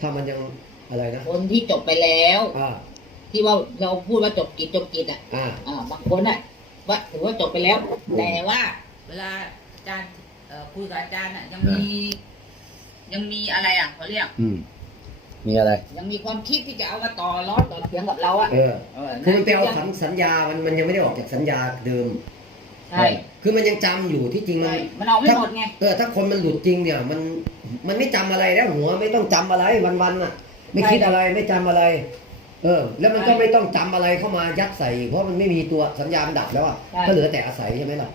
ถ้ามันยังอะไรนะคนที่จบไปแล้ว อ่าที่ว่าเราพูดว่าจบกิจจบกิจอะอ่าอ่าบางคนอะว่าถือว่าจบไปแล้ว แต่ว่า เวลาอาจารย์เอ่อคุยกับอาจารย์อะ ยังมี ยังมีอะไรอะเขาเรียก อืม มีอะไร ยังมีความคิดที่จะเอามาต่อล้อต่อเถียงกับเราอะเออเออคือมันไปเอาสัญสัญญามันมันยังไม่ได้ออกจากสัญญาเดิม ใช่คือมันยังจำอยู่ที่จริงมัใช่นมันเอาไม่หมดไง เออถ้าคนมันหลุดจริงเนี่ยมัน มันไม่จำอะไรแล้วหัวไม่ต้องจำอะไรวันๆน่ะ ไม่คิดอะไรไม่จำอะไร เออ แล้วมันก็ไม่ต้องจำอะไรเข้ามายัดใส่อีกเพราะมันไม่มีตัวสัญญาณดับแล้วอะใช่ก็เหลือแต่อาศัยใช่ไหมล่ะ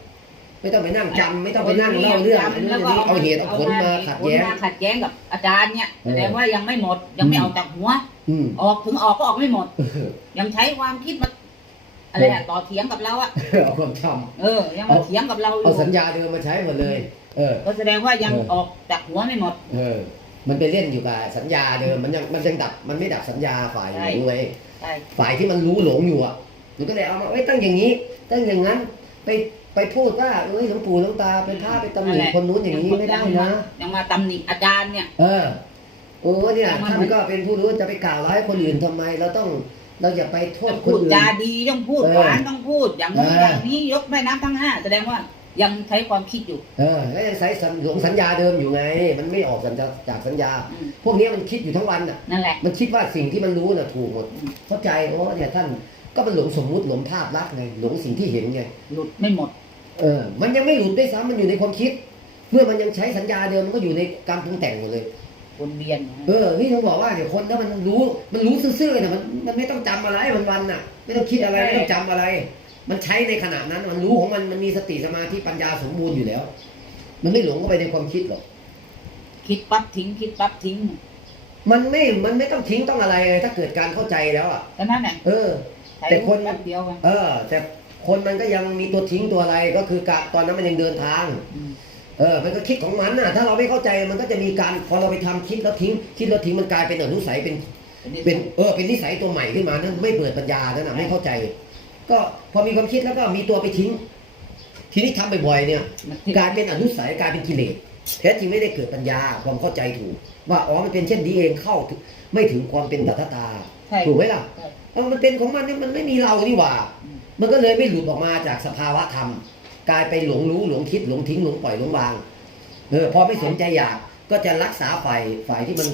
ไม่ต้องไปนั่งจำไม่ต้องไปนั่งเล่าเรื่องอันนู้นอันนี้เอาเหตุเอาผลมาขัดแย้งเอามาขัดแย้งกับอาจารย์เนี่ยเออแสดงว่ายังไม่หมดยังไม่เอาจากหัวอืมออกถึงออกก็ออกไม่หมดเออยังใช้ความคิดมาอะไรอะต่อเถียงกับเราอะเอาความจเออยังมาเถียงกับเราอำเอายู่สัญญาเดิมมาใช้หมดเลย เออ ก็แสดงว่ายังเออ ออกจากหัวไม่หมด เออ มันไปเล่นอยู่กับสัญญาเดิมมันยังมันยังดับมันไม่ดับสัญญาฝ่ายหใช่ลงไงใช่ฝ่ายที่มันรู้หลงอยู่อะมันก็เลยเอามาเอ้ยตั้งอย่างนี้ ตั้งอย่างนั้น ไปไปพูดว่าเอ้ยหลวงปู่หลวงตาเป็นพระไปตำหนิคนนู้นอย่างนี้ไม่ได้นะ ยังมาตำหนิอาจารย์เนี่ย เออโอ้เนี่ยมัน ท่านก็เป็นผู้รู้จะไปกล่าวร้ายคนอื่นทำไม เราต้องเราอย่าไปโทษคพูนดอื่น จาดีต้องพูดเออหวานต้องพูดอย่างนี้เอออ อย่างนี้ยกแม่น้ำทั้งห้าแสดงว่า ยังใช้ความคิดอยู่ เออแล้วยังใช้สัญหลงสัญญาเดิมอยู่ไง มันไม่ออกสัญญาจากสัญญา อืม พวกนี้มันคิดอยู่ทั้งวันอะ นั่นแหละ มันคิดว่าสิ่งที่มันรู้น่ะถูกหมด อืม เข้าใจโอ้เนี่ยท่านก็มันหลงสมมุติหลงภาพลักษณ์ไงหลงสิ่งที่เห็นไง หลุดไม่หมด เออ มันยังไม่หลุดด้วยซ้ำมันอยู่ในความคิด เมื่อมันยังใช้สัญญาเดิมมันก็อยู่ในการปรุงแต่งหมดเลย วนเวียนเออนี่เขาบอกว่าเดี๋ยวคนถ้ามันรู้ มันรู้ซื่อๆเนี่ยมันมันไม่ต้องจำอะไรวันๆน่ะ ไม่ต้องคิดอะไรไม่ต้องจำอะไร มันใช้ในขณะนั้นมันรู้ของมันมันมีสติสมาธิปัญญาสมบูรณ์อยู่แล้ว มันไม่หลงเข้าไปในความคิดหรอกคิดปั๊บทิ้ง คิดปั๊บทิ้ง มันไม่มันไม่ต้องทิ้งต้องอะไรเลยถ้าเกิดการเข้าใจแล้วอะแค่นั้นแหละเออใช้แต่คนแป๊บเดียวกันเออ แต่คนมันก็ยังมีตัวทิ้งตัวอะไรก็คือการตอนนั้นมันยังเดินทางอืมเออ มันก็คิดของมันน่ะ ถ้าเราไม่เข้าใจมันก็จะมีการพอเราไปทำคิดแล้วทิ้ง คิดแล้วทิ้งมันกลายเป็นอนุสัยเป็น เป็นเออเป็นนิสัยตัวใหม่ขึ้นมานั่นไม่เปิดปัญญานั่นน่ะไม่เข้าใจ ก็พอมีความคิดแล้วก็มีตัวไปทิ้ง ทีนี้ทำบ่อยๆเนี่ยมันกลายเป็นอนุสัยกลายเป็นกิเลสแท้จริงไม่ได้เกิดปัญญาความเข้าใจถูก ว่าอ๋อมันเป็นเช่นนี้เองเข้าถึงไม่ถึงความเป็นตถาตาใช่ถูกไหมล่ะใช่เออมันเป็นของมันเนี่ยมันไม่มีเรานี่หว่าอืมมันก็เลยไม่หลุดออกมาจากสภาวะธรรม กลายไปหลงรู้หลงคิดหลงทิ้งหลงปล่อยหลงวางเออพอไม่สนใจอยากก็จะรักษาฝ่ายฝ่ายที่มัน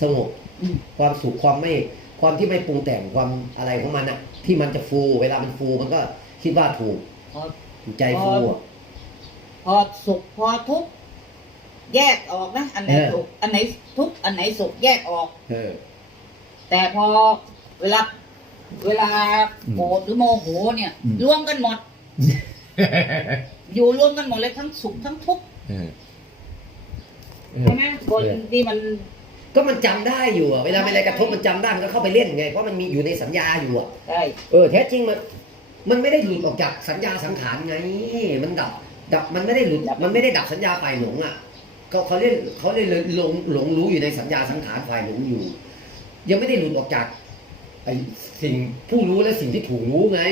สงบอืมความสุขความไม่ ความที่ไม่ปรุงแต่งความอะไรของมันอะที่มันจะฟู เวลามันฟูมันก็คิดว่าถูกพอใจฟูอะพอสุขพอทุกข์แยกออกนะอันไหนเออสุขอันไหนทุกข์อันไหนสุขแยกออก เออ แต่พอเวลาเวลาอืมโกรธหรือโมโหเนี่ยอืมรวมกันหมด อยู่รวมกันหมดเลยทั้งสุขทั้งทุกข์เออใช่ไหมคนที่มัน ก็มันจำได้อยู่อะเวลามีอะไรกระทบมันจำได้มันก็เข้าไปเล่นไงเพราะมันมีอยู่ในสัญญาอยู่อะใช่เออแท้จริงมันมันไม่ได้หลุดออกจากสัญญาสังขารไง มันดับดับมันไม่ได้หลุดมันไม่ได้ดับสัญญาฝ่ายหลงอะเขาเขาเรียกเขาเลยหลงหลงรู้อยู่ในสัญญาสังขารฝ่ายหลงอยู่ ยังไม่ได้หลุดออกจากไอ้สิ่งผู้รู้และสิ่งที่ถูกรู้ไง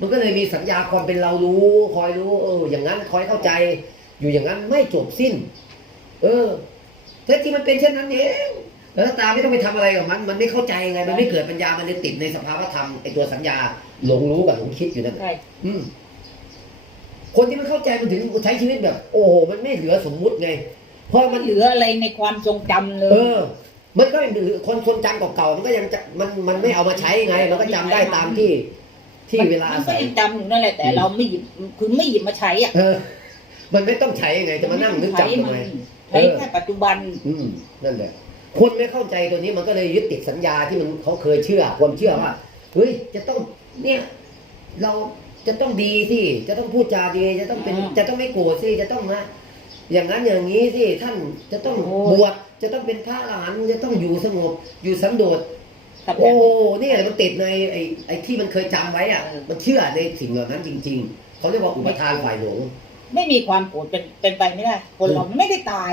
มันก็เลยมีสัญญาความเป็นเรารู้ คอยรู้ เออ อย่างนั้นคอยเข้าใจ อยู่อย่างนั้นไม่จบสิ้น เออ แท้จริงมันเป็นเช่นนั้นเองแล้วตาไม่ต้องไปทำอะไรกับมัน มันไม่เข้าใจไง มันไม่เกิดปัญญา มันเลยติดในสภาวะธรรมไอตัวสัญญาหลงรู้กับหลงคิดอยู่นั่นใช่อืมคนที่มันเข้าใจมันถึงใช้ชีวิตแบบ โอ้โหมันไม่เหลือสมมุติไง เพราะมัมันนเหลืออะไรในความทรงจำเลเอยอมันก็ยังคนคนจำเก่าๆมันก็ยังจะมันมันไม่เอามาใช้ไง มันก็จำได้ตามที่ ที่เวลามันอาก็ศัยยังจำอยู่นั่นแหละแต่อืมเราไม่หยิบคือไม่หยิบมาใช้อะเออมันไม่ต้องใช้ไงจะมานั่งนึกจำทำไม ใช้แค่ปัจจุบัน อืมนั่นแหละคนไม่เข้าใจตัวนี้มันก็เลยยึดติดสัญญาที่มันเขาเคยเชื่อ ความเชื่อว่าเฮ้ยจะต้องเนี่ย เราจะต้องดีสิจะต้องพูดจาดีจะต้องเป็นอ่าจะต้องไม่โกรธสิจะต้องนะอย่างนั้นอย่างนี้สิท่านจะต้องโอ้ บวชจะต้องเป็นพระอรหันต์จะต้องอยู่สงบอยู่สันโดษครับโอ้เนี่ยมันติดในไอ้ไอ้ที่มันเคยจำไว้อะเออ มันเชื่อในสิ่งเหล่านั้นจริง ๆเขาเรียกว่าอุปทานฝ่ายหลง ไม่มีความโกรธเป็นเป็นไปไม่ได้ คนเราไม่ได้ตาย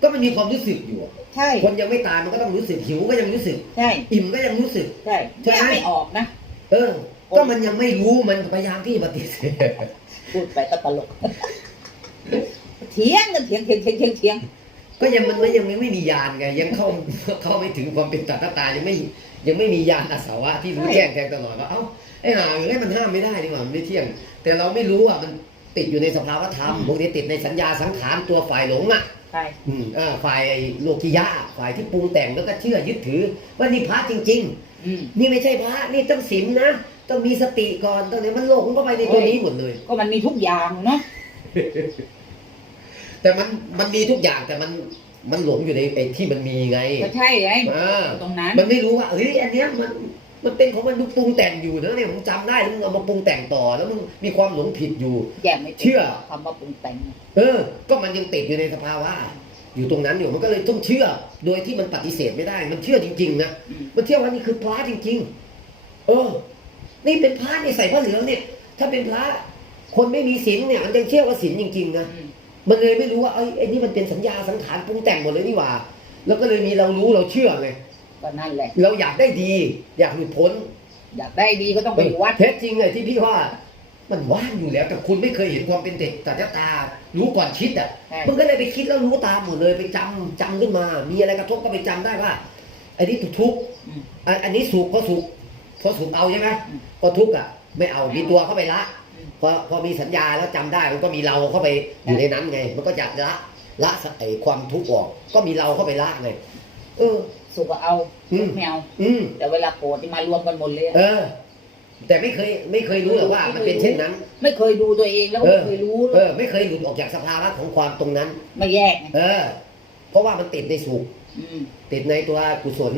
ก็มันมีความรู้สึกอยู่อะใช่ คนยังไม่ตายมันก็ต้องรู้สึกหิวก็ยังรู้สึก ใช่อิ่มก็ยังรู้สึก ใช่ใช่แยกไม่ออกนะ เออ ก็มันยังไม่รู้มันพยายามที่จะปฏิเสธพูดไปก็ตลกเถียงกันเถียงเถียงเถียงเถียงเถียงก็ยังมันไม่ยังไม่ไม่มียานไงยังเข้าเข้าไม่ถึงความเป็นตัตตายังไม่ยังไม่มียานอาสวะที่รู้แจ้งแทงตลอดว่าเอ้าไอ้ห่าเอ้ยมันห้ามไม่ได้ดีกว่ามันไม่เที่ยง แต่เราไม่รู้อะมัน ติดอยู่ในสภาวธรรมพวกนี้ติดในสัญญาสังขารตัวฝ่ายหลงอะใช่อืมอ่าฝ่ายโลกิยะฝ่ายที่ปรุงแต่งแล้วก็เชื่อยึดถือ ว่านี่พระจริงอืมๆนี่ไม่ใช่พระนี่ต้องศีลนะต้องมีสติก่อนต้องเนี่ยมันหลงเข้าไปในตัวนี้หมดเลย ก็มันมีทุกอย่างเนาะแต่มันมันมีทุกอย่างแต่มันมันหลงอยู่ในไอ้ที่มันมีไงก็ใช่ไงอ่าตรงนั้น มันไม่รู้ว่าเฮ้ยอันเนี้ยมัน มันเป็นของมันดูปรุงแต่งอยู่นะเนี่ยมึงจำได้แล้วมึงเอามาปรุงแต่งต่อ แล้วมึงมีความหลงผิดอยู่ แยกไม่ป็นเชื่อ คำว่าปรุงแต่งเออ ก็มันยังติดอยู่ในสภาวะอยู่ตรงนั้นอยู่มันก็เลยต้องเชื่อ โดยที่มันปฏิเสธไม่ได้ มันเชื่อจริงๆนะอืมมันเชื่อว่านี่คือพระจริง ๆ เออ นี่เป็นพระนี่ใส่ผ้าเหลืองเนี่ย ถ้าเป็นพระคนไม่มีศีลเนี่ย มันยังเชื่อว่าศีลจริงๆนะ อืมมันเลยไม่รู้ว่าไอ้ไอ้นี่มันเป็นสัญญาสังขารปรุงแต่งหมดเลยนี่หว่า แล้วก็เลยมีเรารู้เราเชื่อไง ก็นั่นแหละ เราอยากได้ดี อยากหลุดพ้นอยากได้ดีก็ต้องไปวัดเท็จจริงเลยที่พี่ว่า มันว่างอยู่แล้วแต่คุณไม่เคยเห็นความเป็นเด็กแต่ตา รู้ก่อนคิดอะใช่มันก็เลยไปคิดแล้วรู้ตามหมดเลยไปจำจำขึ้นมา มีอะไรกระทบก็ไปจำได้ว่าไอ้นี่ถูกทุกข์อืมอันอันนี้สุขก็สุขพอสุขเอาใช่ไหมอืมก็ทุกข์อะ ไม่เอาไม่เอามีมีตัวเข้าไปละอืมพอพอมีสัญญาแล้วจำได้มันก็มีเราเข้าไปอยู่ในนั้นไง มันก็อยากละละไอ้ความทุกข์ออก ก็มีเราเข้าไปละไงเออ สุขก็เอาอืมไม่เอาอืม แต่เวลาโกรธนี่มารวมกันหมดเลยอะ เออ แต่ไม่เคยไม่เคยรู้หรอกว่ามันเป็นเช่นนั้น ไม่เคยดูตัวเองแล้วก็เออไม่เคยรู้เออ ไม่เคยหลุดออกจากสภาวะของความตรงนั้น ไม่แยกไงเออ เพราะว่ามันติดในสุข อืมติดในตัวกุศล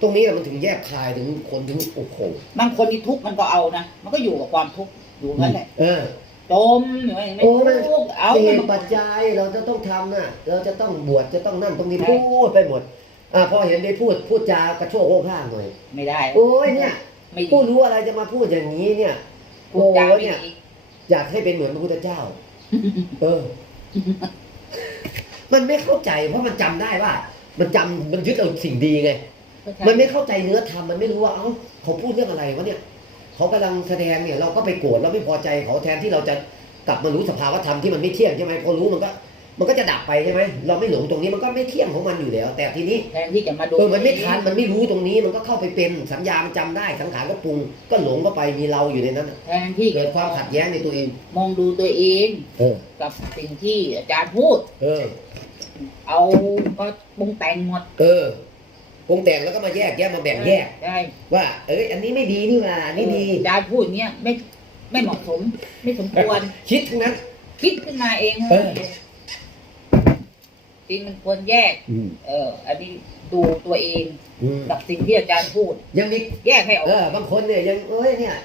ตรงนี้แหละมันถึงแยกคายถึงคนถึงโอ้โหบางคนที่ทุกข์มันก็เอานะมันก็อยู่กับความทุกข์อยู่นั่นแหละเออ จมอยู่อย่างไม่โอ้มันทุกข์เอาเหมันตุปัจจัยเราจะต้องทำน่ะ เราจะต้องบวชจะต้องนั่นตรงนี้ใช่พูดไปหมด อ่าพอเห็นได้พูดพูดจากระโชกโอ้ข้างหน่อยไม่ได้ โอ้ยเนี่ยไม่ดีผู้รู้อะไรจะมาพูดอย่างนี้เนี่ยพูโอ้ดจาไม่เนี่ย ดีอยากให้เป็นเหมือนพระพุทธเจ้า เออ มันไม่เข้าใจ เพราะมันจำได้ว่า มันจำมันยึดเอาสิ่งดีไงก็ใช่มันไม่เข้าใจเนื้อธรรมมันไม่รู้ว่าเอ้าเขาพูดเรื่องอะไรวะเนี่ยเขากำลังแสดงเนี่ย เราก็ไปโกรธเราไม่พอใจเขาแทนที่เราจะกลับมารู้สภาวธรรมที่มันไม่เที่ยงใช่ไหมพอรู้มันก็ มันก็จะดับไปใช่ไหมเราไม่หลงตรงนี้มันก็ไม่เที่ยงของมันอยู่แล้ว แต่ทีนี้แทนที่จะมาดูเออมันไม่ทันมันไม่รู้ตรงนี้มันก็เข้าไปเป็นสัญญามันจำได้สังขารก็ปรุง ก็หลงเข้าไปมีเราอยู่ในนั้นน่ะแทนที่เกิดความขัดแย้งในตัวเองมองดูตัวเองเออกับสิ่งที่อาจารย์พูด เออ เอาก็ปรุงแต่งหมด เออปรุงแต่งแล้วก็มาแยกแยกมาแบ่งแยกได้ว่า เอ้ยอันนี้ไม่ดีนี่หว่าอันนี้ดีอาจารย์พูดเนี้ยไม่ไม่เหมาะสม ไม่สมควร คิดทั้งนั้น คิดขึ้นมาเองเออจ ริงมันควรแยก อืม เออ อันนี้ดูตัวเองอืมกับสิ่งที่อาจารย์พูด ยังมีแยกให้ออก เออบางคนเนี่ยยังเอ้ยเนี่ย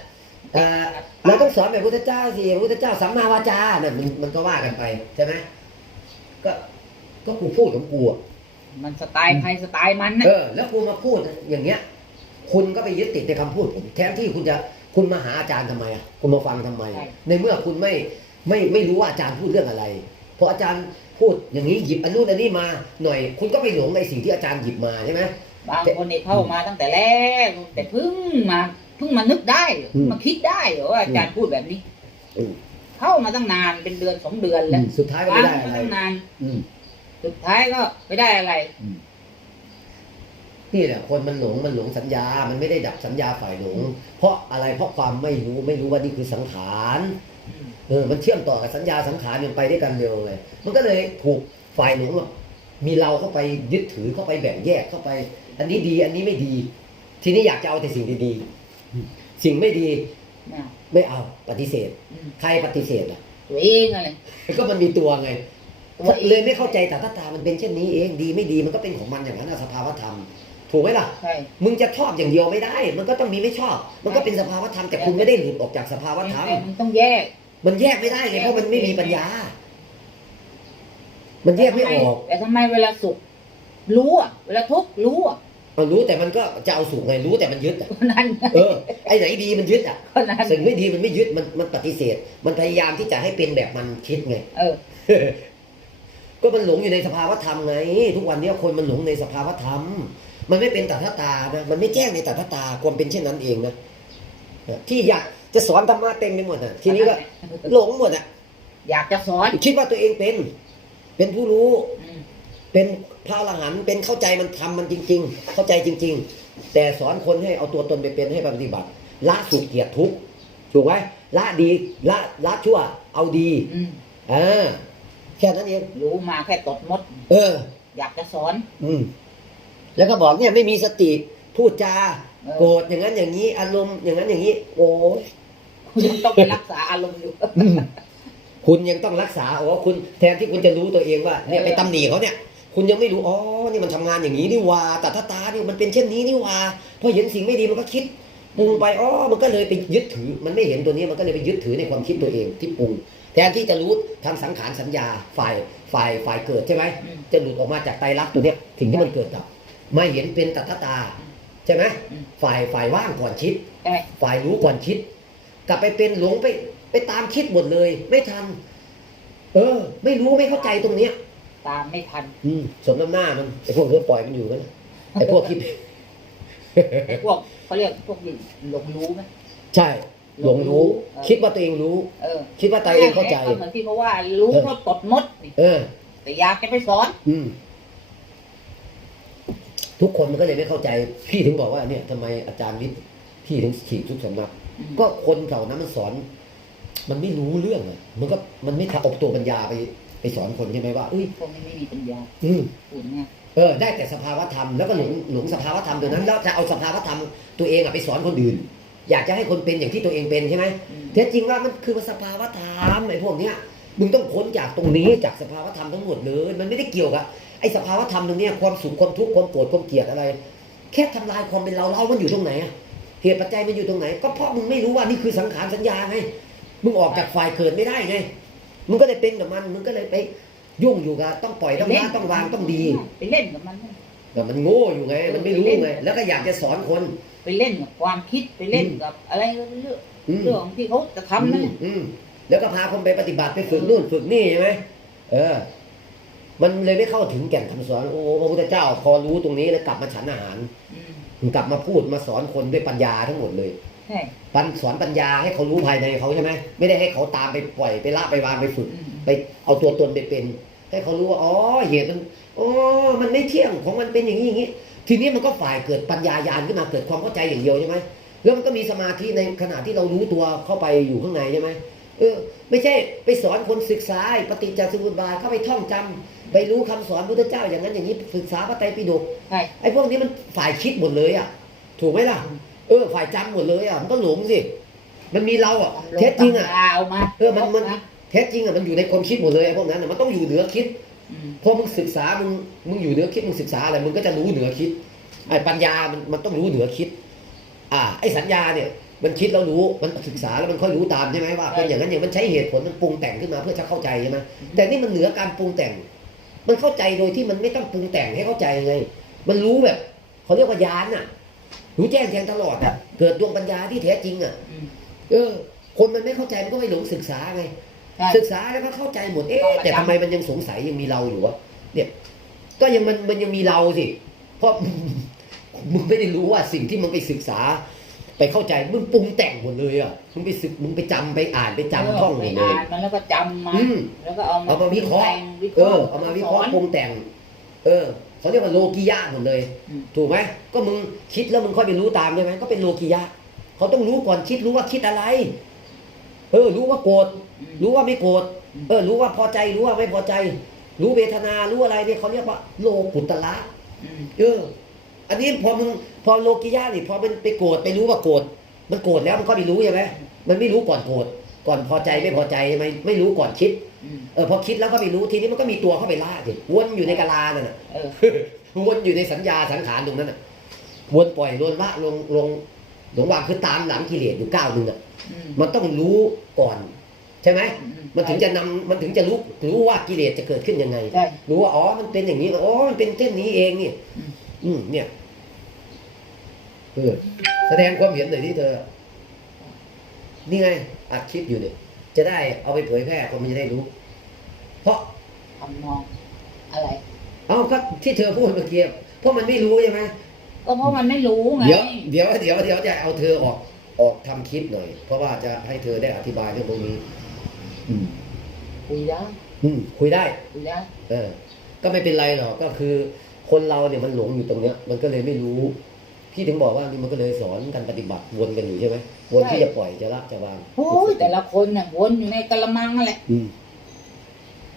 เอ่อเราต้องสอนแบบพุทธเจ้าสิพุทธเจ้าสัมมาวาจาเนี่ยมันมันก็ว่ากันไปใช่ไหมก็ก็กูพูดของกูอะ มันสไตล์ใครสไตล์มันนะเออแล้วกูมาพูดอย่างเงี้ย คุณก็ไปยึดติดในคำพูดผมแทนที่คุณจะคุณมาหาอาจารย์ทำไมอะคุณมาฟังทำไม ในเมื่อคุณไม่ไม่ไม่รู้ว่าอาจารย์พูดเรื่องอะไรพออาจารย์ พูดอย่างนี้หยิบอันนู้นอันนี้มาหน่อย คุณก็ไปหลงในสิ่งที่อาจารย์หยิบมาใช่ไหมบางคนเนี่ยเข้ามาตั้งแต่แรกแต่เพิ่งมาเพิ่งมานึกได้อืมมาคิดได้เหรอว่าอาจารย์พูดแบบนี้อืมเข้ามาตั้งนานเป็นเดือนสองเดือนแล้วสุดท้ายก็ฟัไม่งได้มาอะไรตั้งนานอืมสุดท้ายก็ไม่ได้อะไรนี่แหละคนมันหลงมันหลงสัญญา มันไม่ได้ดับสัญญาฝ่ายหลง เพราะอะไรเพราะความไม่รู้ไม่รู้ว่านี่คือสังขาร เออมันเชื่อมต่อกับสัญญาสังขารมันไปด้วยกันเร็วเลยมันก็เลยถูกฝ่ายหลงอะมีเราเข้าไปยึดถือเข้าไปแบ่งแยกเข้าไป อันนี้ดีอันนี้ไม่ดี ทีนี้อยากจะเอาแต่สิ่งดีๆสิ่งไม่ดีนะไม่เอาปฏิเสธอืมใครปฏิเสธอะตัวเองอะไรก็มันมีตัวไงตัวเองเลยไม่เข้าใจแต่ถ้าตามันเป็นเช่นนี้เองดีไม่ดีมันก็เป็นของมันอย่างนั้นนะสภาวธรรมถูกไหมล่ะใช่มึงจะชอบอย่างเดียวไม่ได้ มันก็ต้องมีไม่ชอบ มันก็เป็นสภาวธรรมแต่คุณไม่ได้หลุดออกจากสภาวธรรมแต่มันต้องแยก มันแยกไม่ได้ไงเพราะมันไม่มีปัญญา มันแยกไม่ออก แต่ทำไมเวลาสุข รู้อะเวลาทุกข์รู้อะมันรู้แต่มันก็จะเอาสูงไงรู้แต่มันยึดอะก็นั่นไงเออไอ้ไหนดีมันยึดอะก็นั่นสิ่งไม่ดีมันไม่ยึดมันมันปฏิเสธ มันพยายามที่จะให้เป็นแบบมันคิดไง เออ ก็มันหลงอยู่ในสภาวธรรมไง ทุกวันนี้คนมันหลงในสภาวธรรม มันไม่เป็นตัทตานะมันไม่แจ้งในตัทตาความเป็นเช่นนั้นเองนะที่อยาก จะสอนธรรมะเต็มไปหมดอะ ทีนี้ก็หลงหมดอะ อยากจะสอน คิดว่าตัวเองเป็น เป็นผู้รู้อืมเป็นพระอรหันต์เป็นเข้าใจมันทำมันจริง ๆ เข้าใจจริง ๆ แต่สอนคนให้เอาตัวตนไปเป็นให้ปฏิบัติ ละสุขเกียรติทุกข์ถูกไหมละดีละละชั่ว เอาดีอืมอ่าแค่นั้นเองรู้มาแค่ตดมด เออ อยากจะสอน อืมแล้วก็บอกเนี่ยไม่มีสติพูดจาเออ โกรธอย่างนั้นอย่างนี้อารมณ์อย่างนั้นอย่างนี้ โอ้ยคุณยังต้องไปรักษาอารมณ์อยู่อืมคุณยังต้องรักษาโอ้คุณแทนที่คุณจะรู้ตัวเองว่าเนี่ยเออไปตำหนิเขาเนี่ย คุณยังไม่รู้อ๋อนี่มันทำงานอย่างนี้นี่หว่าแต่ถ้าตาเนี่ยมันเป็นเช่นนี้นี่หว่าพอเห็นสิ่งไม่ดีมันก็คิดปรุงไปอ๋อมันก็เลยไปยึดถือ มันไม่เห็นตัวนี้มันก็เลยไปยึดถือในความคิดตัวเองที่ปรุงแทนที่จะรู้ทางสังขารสัญญาฝ่ายฝ่ายฝ่ายเกิดใช่ไหมอืมจะหลุดออกมาจากไตรลักษณ์ตัวเนี้ยสิ่งที่มันเกิดดับไม่เห็นเป็นตัทตา ใช่ไหมอืมฝ่ายฝ่ายว่างก่อนคิดใช่ไหมฝ่ายรู้ก่อนคิด กลับไปเป็นหลงไปไปตามคิดหมดเลย ไม่ทัน เออ ไม่รู้ไม่เข้าใจตรงเนี้ย ตามไม่ทัน อืมสมน้ำหน้ามันไอ้พวกเรือปล่อยมันอยู่กันไอ้พวกคิดไอ้พวกเขาเรียกพวกหลงรู้ไหมใช่หลงรู้เออคิดว่าตัวเองรู้เออคิดว่าตัวเองเข้าใจก็เหมือนที่เขาว่ารู้ก็ตดมดนี่เออแต่อยากจะไปสอน อืม ทุกคนมันก็เลยไม่เข้าใจ พี่ถึงบอกว่าเนี่ยทำไมอาจารย์วิทย์พี่ถึงฉีกทุกสำนัก ก็คนเหล่านั้นมันสอน มันไม่รู้เรื่องอะมันก็มันไม่ทำเอาตัวปัญญาไปไปสอนคนใช่ไหมว่าเอ้ยพวกนี้ไม่มีปัญญา อืมพูดง่ายเออ ได้แต่สภาวธรรมแล้วก็หลงหลงสภาวธรรมตัวนั้น แล้วจะเอาสภาวธรรมตัวเองอะไปสอนคนอื่น อยากจะให้คนเป็นอย่างที่ตัวเองเป็นใช่ไหมอืมแท้จริงว่ามันคือสภาวธรรมไอ้พวกเนี้ยมึงต้องพ้นจากตรงนี้จากสภาวธรรมทั้งหมดเลย มันไม่ได้เกี่ยวกับ ไอ้สภาวธรรมตรงเนี้ยความสุขความทุกข์ความโกรธความเกลียดอะไร แค่ทำลายความเป็นเราเรา มันอยู่ตรงไหนอะเหตุปัจจัยมันอยู่ตรงไหน ก็เพราะมึงไม่รู้ว่านี่คือสังขารสัญญาไงมึงออกจากฝ่ายเกิดไม่ได้ไงมึงก็เลยเป็นกับมันมึงก็เลยไปยุ่งอยู่กับต้องปล่อยต้องละต้องวางต้องดีไปเล่นกับมันแต่มันโง่อยู่ไง มันไม่รู้ไงแล้วก็อยากจะสอนคนไปเล่นกับความคิดไปเล่นกับอะไรก็เรื่องอืมเรื่องที่เขาจะทำนั่นอืแหมละอืมแล้วก็พาคนไปปฏิบัติไปฝึกนู่นฝึกนี่ใช่ไหมเออ มันเลยไม่เข้าถึงแก่นคำสอนโอ้พระพุทธเจ้าพอรู้ตรงนี้แล้วกลับมาฉันอาหารอืมกลับมาพูดมาสอนคนด้วยปัญญาทั้งหมดเลยใช่ปันสอนปัญญาให้เขารู้ภายในเขาใช่ไหมไม่ได้ให้เขาตามไปปล่อยไปละไปวางไปฝึกอืมไปเอาตัวตนไปเป็น ให้เขารู้ว่าอ๋อเหตุมันอ๋อมันไม่เที่ยงของมันเป็นอย่างนี้อย่างนี้ ทีนี้มันก็ฝ่ายเกิดปัญญายาณขึ้นมาเกิดความเข้าใจอย่างเดียวใช่ไหมแล้วมันก็มีสมาธิในขณะที่เรารู้ตัวเข้าไปอยู่ข้างในใช่ไหม เออ ไม่ใช่ไปสอนคนศึกษาไอ้ปฏิจจสมุปบาทเข้าไปท่องจำไปรู้คำสอนพุทธเจ้าอย่างนั้นอย่างนี้ศึกษาพระไตรปิฎกใช่ไอ้พวกนี้มันฝ่ายคิดหมดเลยอะ ถูกไหมล่ะ เออ ฝ่ายจำหมดเลยอะมันก็หลงสิมันมีเราอะเท็จจริงอะตำาเอามาเออมันมันนะเท็จจริงอะมันอยู่ในความคิดหมดเลยไอ้พวกนั้นอะมันต้องอยู่เหนือคิดอืมพอมึงศึกษามึงมึงอยู่เหนือคิดมึงศึกษาอะไรมึงก็จะรู้เหนือคิดไอ้ปัญญามันมันต้องรู้เหนือคิด อ่า ไอ้สัญญาเนี่ย มันคิดแล้วรู้มันศึกษาแล้วมันค่อยรู้ตามใช่ไหมว่าเป็นอย่างนั้นอย่างมันใช้เหตุผลมันปรุงแต่งขึ้นมาเพื่อจะเข้าใจใช่ไหมแต่นี่มันเหนือการปรุงแต่ง มันเข้าใจโดยที่มันไม่ต้องปรุงแต่งให้เข้าใจไงมันรู้แบบเขาเรียกว่ายานน่ะ รู้แจ้งแทงตลอดอะเกิดดวงปัญญาที่แท้จริงอะอืมเออ คนมันไม่เข้าใจมันก็ไม่หลงศึกษาไงใช่ศึกษาแล้วก็เข้าใจหมดเอ๊ะเข้ามาแต่จำทำไมมันยังสงสัยยังมีเราอยู่วะเนี่ยก็ยังมันมันยังมีเราสิ เพราะมึงไม่ได้รู้ว่าสิ่งที่มึงไปศึกษา ไปเข้าใจมึงปรุงแต่งหมดเลยอะมึงไปศึกมึงไปจำไปอ่านไปจำท่องหมไปดเลยอ่านมันแล้วก็จำมาอืมแล้วก็เอามาเอามาวิเคราะห์แต่งวิเคเอราะอห์เอามาวิเคราะห์สอนปรุงแต่ง เออเขาเรียกว่าโลกิยะหมดเลยอืมถูกไหมก็มึงคิดแล้วมึงค่อยไปรู้ตามได้ไหมก็เป็นโลกิยะเขาต้องรู้ก่อนคิดรู้ว่าคิดอะไร เออ รู้ว่าโกรธอืมรู้ว่าไม่โกรธอืมเออ รู้ว่าพอใจรู้ว่าไม่พอใจ รู้เวทนารู้อะไรเนี่ยเขาเรียกว่า โลกุตละอืมเออ อันนี้พอมึงพอโลกิยะนี่พอมันไปโกรธไปรู้ว่าโกรธมันโกรธแล้วมันก็ไม่รู้ใช่ไหมมันไม่รู้ก่อนโกรธก่อนพอใจไม่พอใจใช่ไหมไม่รู้ก่อนคิดอืมเออพอคิดแล้วก็ไม่รู้ทีนี้มันก็มีตัวเข้าไปล่าสิวนอยู่ในกาลานั่นน่ะเออวนอยู่ในสัญญาสังขารตรงนั้นน่ะวนปล่อยลวนละลงลงหลงวางคือตามหลังกิเลสอยู่ก้าวหนึ่งอะอืมมันต้องรู้ก่อนใช่ไหมอืมันถึงจะนำมันถึงจะรู้รู้ว่ากิเลสจะเกิดขึ้นยังไงใช่รู้ว่าอ๋อมันเป็นอย่างนี้อ๋อมันเป็นเช่นนี้เองนี่ อืมอืมเนี่ยเออแสดงความเห็นหน่อยที่เธอ นี่ไงอัดคลิปอยู่เนี่ยจะได้เอาไปเผยแพร่คนมันจะได้รู้ เพราะทำนองอะไร เอาก็ที่เธอพูดเมื่อกี้เพราะมันไม่รู้ใช่ไหมก็เพราะมันไม่รู้ไงเดี๋ยวเดี๋ยวเดี๋ยวเดี๋ยวจะเอาเธอออกออกทำคลิปหน่อย เพราะว่าจะให้เธอได้อธิบายเรื่องตรงนี้ อืมคุยได้อืมคุยได้คุยได้เออ ก็ไม่เป็นไรหรอกก็คือ คนเราเนี่ยมันหลงอยู่ตรงเนี้ย มันก็เลยไม่รู้ พี่ถึงบอกว่านี่มันก็เลยสอนการปฏิบัติวนกันอยู่ใช่ไหมวนที่จะปล่อยจะละจะวางโอ้ยแต่ละคนน่ะวนอยู่ในกะละมังนั่นแหละอืม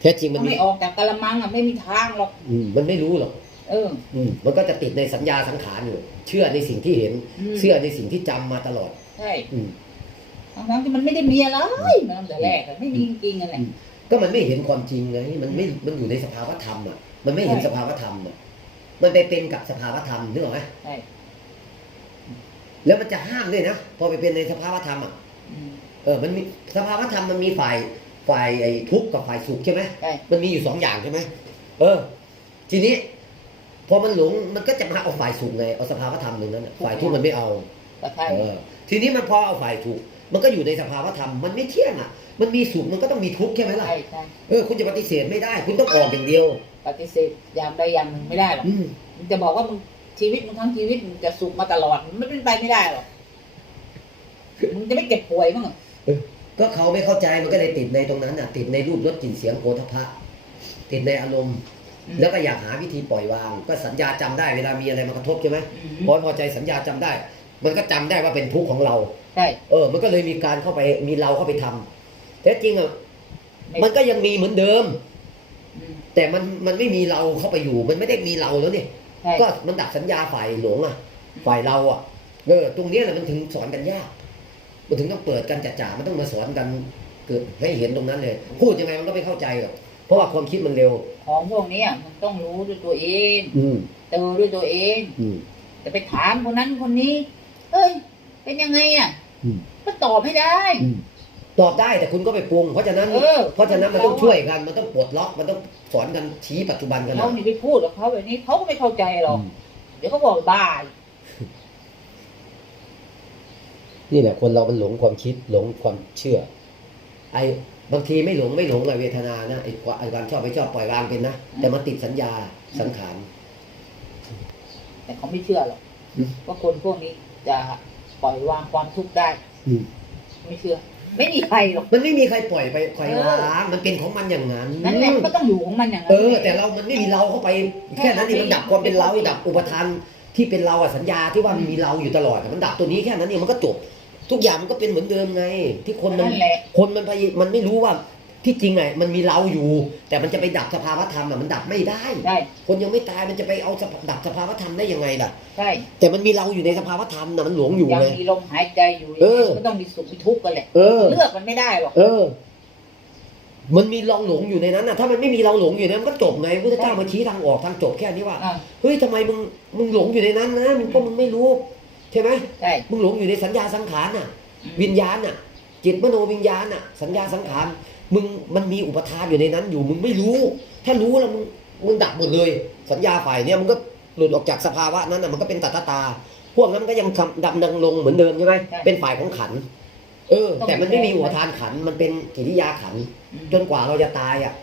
แท้จริงมันถ้ามีไม่ออกจากกะละมังอะไม่มีทางหรอกอืมมันไม่รู้หรอกเอออืมมันก็จะติดในสัญญาสังขารอยู่ เชื่อในสิ่งที่เห็นมเชื่อในสิ่งที่จำมาตลอดใช่อืมทั้งๆที่มันไม่ได้มีอะไรมาตั้งแต่แรกอะไม่มีจริงๆอะไรก็มันไม่เห็นความจริงไงมันไม่มันอยู่ในสภาวธรรมอะมันไม่เห็นใช่สภาวธรรมอะ มันไปเป็นกับสภาวธรรมนึกออกไหมใช่แล้วมันจะห้ามด้วยนะพอไปเป็นในสภาวธรรมอะอืมเออมันมีสภาวธรรมมันมีฝ่ายฝ่ายไอ้ทุกข์กับฝ่ายสุขใช่ไหมใช่มันมีอยู่สองอย่างใช่ไหมเออ ทีนี้ พอมันหลงมันก็จะมาเอาฝ่ายสุขไงเอาสภาวธรรมหนึ่งนั้นน่ะฝ่ายทุกข์มันไม่เอาก็ใช่เออทีนี้มันพอเอาฝ่ายถูก มันก็อยู่ในสภาวธรรมมันไม่เที่ยงอะ มันมีสุขมันก็ต้องมีทุกข์ใช่ไหมล่ะใช่ใช่ เออคุณจะปฏิเสธไม่ได้ คุณต้องออกอย่างเดียว ปฏิเสธอย่างใดอย่างหนึ่งไม่ได้หรอกอืมมึงจะบอกว่ามึงชีวิตมึงทั้งชีวิตมึงจะสุขมาตลอดมันเป็นไปไม่ได้หรอกมึงจะไม่เก็บป่วยมั้งเหรอก็เขาไม่เข้าใจมันก็เลยติดในตรงนั้นน่ะ ติดในรูปรสกลิ่นเสียงโกฏฐะติดในอารมณ์อืมแล้วก็อยากหาวิธีปล่อยวาง ก็สัญญาจำได้เวลามีอะไรมากระทบใช่ไหมอืมพอพอใจสัญญาจำได้ มันก็จำได้ว่าเป็นทุกข์ของเรา ใช่เออ มันก็เลยมีการเข้าไปมีเราเข้าไปทำแต่จริงอะไม่มันก็ยังมีเหมือนเดิมอืม แต่มันมันไม่มีเราเข้าไปอยู่ มันไม่ได้มีเราแล้วนี่ใช่ ก็มันดับสัญญาฝ่ายหลงอะ ฝ่ายเราอะเออตรงเนี้ยแหละมันถึงสอนกันยาก มันถึงต้องเปิดกันจ่าๆมันต้องมาสอนกันเกิดให้เห็นตรงนั้นเลย พูดยังไงมันก็ไม่เข้าใจหรอกเพราะว่าความคิดมันเร็ว ของพวกเนี้ยมันต้องรู้ด้วยตัวเองอืมเจอด้วยตัวเอง อืมจะไปถามคนนั้นคนนี้ เอ้ย เป็นยังไงอะ อืม ก็ตอบไม่ได้ อืม ตอบได้แต่คุณก็ไปปรุง เพราะฉะนั้นเออ เพราะฉะนั้นมันต้องช่วยกันมันต้องปลดล็อกมันต้องสอนกันชี้ปัจจุบันกันเรานะนี่ไปพูดกับเขาแบบนี้เขาก็ไม่เข้าใจหรอกอืมเดี๋ยวเขาบอกบ้านี่แหละคนเรามันหลงความคิดหลงความเชื่อ ไอ้บางทีไม่หลงไม่หลงเลยเวทนานะไอ้ความไอ้ความชอบไม่ชอบปล่อยวางเป็นนะแต่มันติดสัญญาสังขาร แต่เขาไม่เชื่อหรอกอืม ว่าคนพวกนี้จะปล่อยวางความทุกข์ได้อืมไม่เชื่อ ไม่มีใครหรอกมันไม่มีใครปล่อยไปปล่อยเออวางมันเป็นของมันอย่างนั้นนั่นแหละมันก็ต้องอยู่ของมันอย่างนั้เอนอแต่เรามันไม่มีเราเข้าไปแค่นั้นเองมันดับความเป็นเราดับอุปทานที่เป็นเราอะสัญญาที่ว่ามันมีเราอยู่ตลอดอะมันดับตัวนี้แค่นั้นเองมันก็จบทุกอย่างมันก็เป็นเหมือนเดิมไง ที่คนมันนั่นแหละคนมันพยมันไม่รู้ว่า ที่จริงไงมันมีเราอยู่ แต่มันจะไปดับสภาวธรรมอะมันดับไม่ได้ได้คนยังไม่ตายมันจะไปเอาสภาดับสภาวธรรมได้ยังไงล่ะ ใช่แต่มันมีเราอยู่ในสภาวธรรมนะมันหลงอยู่ยังไง มีลมหายใจอยู่เออ ก็ต้องมีสุขมีทุกข์กันแหละเออ เลือกมันไม่ได้หรอก เออ มันมีเราหลงอยู่ในนั้นนะถ้ามันไม่มีเราหลงอยู่ในนั้นมันก็จบไงพระเจ้ามาชี้ทางออกทางจบแค่นี้ว่า อ่าเฮ้ยทำไมมึงมึงหลงอยู่ในนั้นนะมึงก็มึงไม่รู้ใช่ไหมใช่มึงหลงอยู่ในสัญญาสังขารน่ะอืมวิญญาณน่ะ จิตมโนวิญญาณน่ะ สัญญาสังขาร มึงมันมีอุปทานอยู่ในนั้นอยู่มึงไม่รู้ ถ้ารู้แล้วมึงมึงดับหมดเลย สัญญาฝ่ายเนี้ยมึงก็หลุดออกจากสภาวะนั้นน่ะมันก็เป็นตัตตา พวกนั้นมันก็ยังทำดำดังลงเหมือนเดิมใช่ไหมเป็นฝ่ายของขัน เออ แต่มันไม่มีอุปทานขันมันเป็นกิริยาขันอืมจนกว่าเราจะตายอะ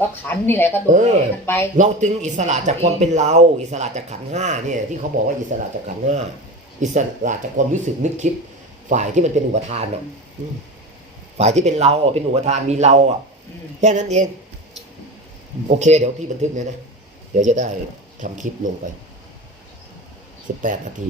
ก็ขันนี่แหละก็ดูเอแลอกันไป เราจึงอิสระจากความเป็นเรา อิสระจากขันธ์ห้าเนี่ย ที่เขาบอกว่าอิสระจากขันธ์ห้าอิสระจากความรู้สึกนึกคิด ฝ่ายที่มันเป็นอุปทานอะอืม ฝ่ายที่เป็นเราอะเป็นอุปทานมีเราอะอืมแค่นั้นเอง โอเค เดี๋ยวพี่บันทึกเลยนะ เดี๋ยวจะได้ทำคลิปลงไปสิบแปดนาที